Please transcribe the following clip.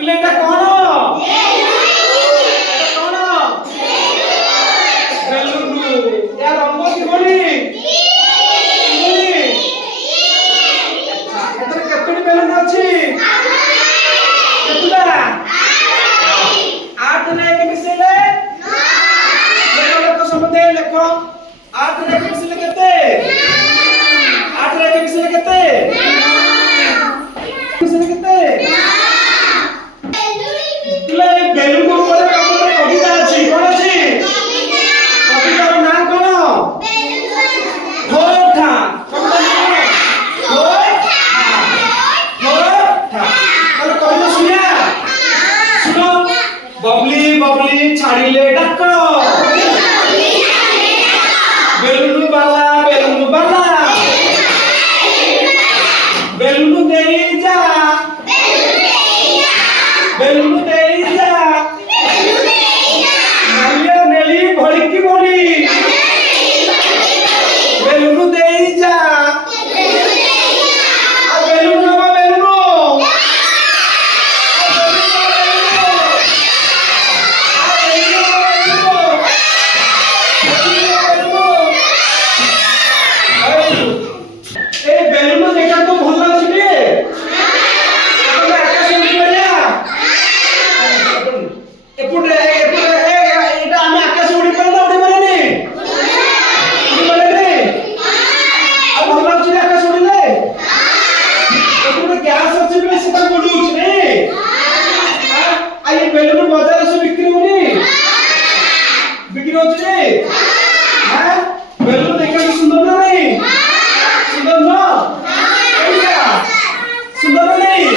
ପିଲେ ଏଟା କଣ? କଣ? ବେଲୁନ। ୟା ରଙ୍ଗ କିଭଳି? ଏଥିରେ କେତୋଟି ବେଲୁନ ଅଛି? କେତେଟା? 8 ରେ ଏକ ମିଶେଇଲେ 9। ଲେଖ ସମୁଦାୟ ଲେଖ। 8 ରେ ଏକ ମିଶେଇଲେ କେତେ? 8 ରେ ଏକ ମିଶେଇଲେ କେତେ? ମିଶେଇଲେ କେତେ? ପିଲା ଏ ବେଲୁନ ଉପରେ ଗୋଟେ କବିତା ଅଛି। କଣ ଅଛି? କବିତାର ନାଁ କଣ? ଠୋଠା। କବିତାର ନାଁ ଠୋଠା। ଠୋଠା। ତାହେଲେ କହିଲେ ଶୁଣିଆ। ଶୁଣ। ବବଲି ବବଲି ଛାଡ଼ିଲେ ଡାକ। ବେଲୁନ ବାଲା ବେଲୁନ ଦେଇ ଯା। ବେଲୁନ ଦେଇ ଯା। ନାଲିଆ ନେଳି ଭଳିକି ଭଳି। ବେଲୁନ ଦେଇ ଯା। ବେଲୁନ ହବ ବେଲୁନ। ଏ ବେଲୁନ ଦେଖା ତ ଭଲ ଅଛି ରେ। ଆମେ ଆକାଶ ଉଡି ପାରିବା। ଏପଟେ ଏଇଟା ଆମେ ଆକାଶ ଉଡି ପାରିବା ଉଡି ପାରିବାନି? ଉଡି ପାରିବାନି। ଆଉ ଭଲ ଲାଗୁଛି ଆକାଶ ଉଡିଲେ? ଏପଟେ ଗ୍ୟାସ ଅଛି ବୋଲି ସେଟା ଉଡୁଛି ନାଇଁ? ଆଉ ଏ ବେଲୁନ ବଜାରରେ ସବୁ ବିକ୍ରି ହଉନି? ବିକ୍ରି ହଉଛି ରେ? ବେଲୁନ ଦେଖିବାକୁ ସୁନ୍ଦର ନା ନାହିଁ? ସୁନ୍ଦର ନୁହଁ? ସୁନ୍ଦର ନାହିଁ?